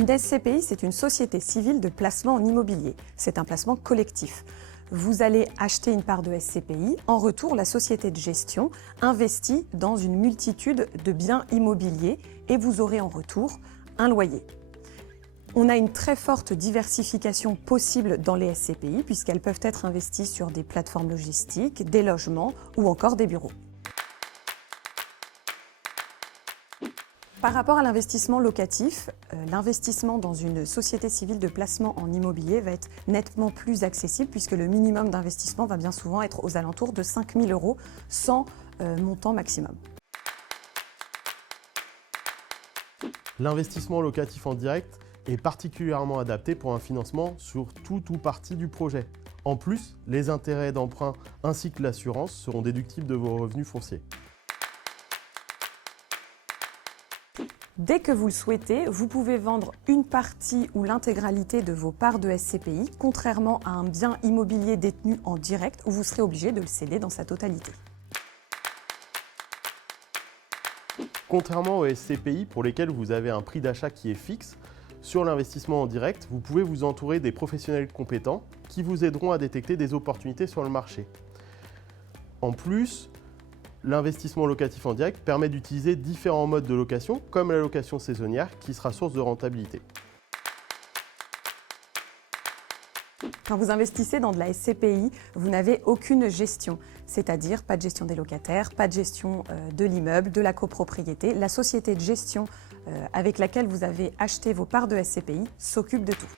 Une SCPI, c'est une société civile de placement en immobilier. C'est un placement collectif. Vous allez acheter une part de SCPI. En retour, la société de gestion investit dans une multitude de biens immobiliers et vous aurez en retour un loyer. On a une très forte diversification possible dans les SCPI puisqu'elles peuvent être investies sur des plateformes logistiques, des logements ou encore des bureaux. Par rapport à l'investissement locatif, l'investissement dans une société civile de placement en immobilier va être nettement plus accessible puisque le minimum d'investissement va bien souvent être aux alentours de 5 000 € sans montant maximum. L'investissement locatif en direct est particulièrement adapté pour un financement sur tout ou partie du projet. En plus, les intérêts d'emprunt ainsi que l'assurance seront déductibles de vos revenus fonciers. Dès que vous le souhaitez, vous pouvez vendre une partie ou l'intégralité de vos parts de SCPI, contrairement à un bien immobilier détenu en direct où vous serez obligé de le céder dans sa totalité. Contrairement aux SCPI pour lesquels vous avez un prix d'achat qui est fixe, sur l'investissement en direct, vous pouvez vous entourer des professionnels compétents qui vous aideront à détecter des opportunités sur le marché. En plus, l'investissement locatif en direct permet d'utiliser différents modes de location, comme la location saisonnière, qui sera source de rentabilité. Quand vous investissez dans de la SCPI, vous n'avez aucune gestion, c'est-à-dire pas de gestion des locataires, pas de gestion de l'immeuble, de la copropriété. La société de gestion avec laquelle vous avez acheté vos parts de SCPI s'occupe de tout.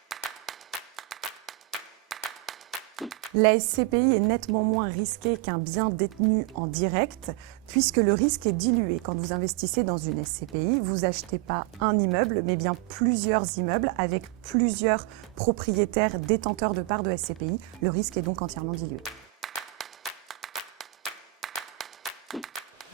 La SCPI est nettement moins risquée qu'un bien détenu en direct puisque le risque est dilué. Quand vous investissez dans une SCPI, vous n'achetez pas un immeuble mais bien plusieurs immeubles avec plusieurs propriétaires détenteurs de parts de SCPI. Le risque est donc entièrement dilué.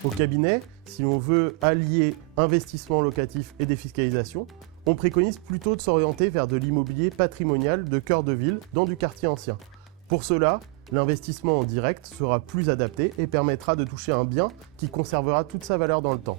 Au cabinet, si l'on veut allier investissement locatif et défiscalisation, on préconise plutôt de s'orienter vers de l'immobilier patrimonial de cœur de ville dans du quartier ancien. Pour cela, l'investissement en direct sera plus adapté et permettra de toucher un bien qui conservera toute sa valeur dans le temps.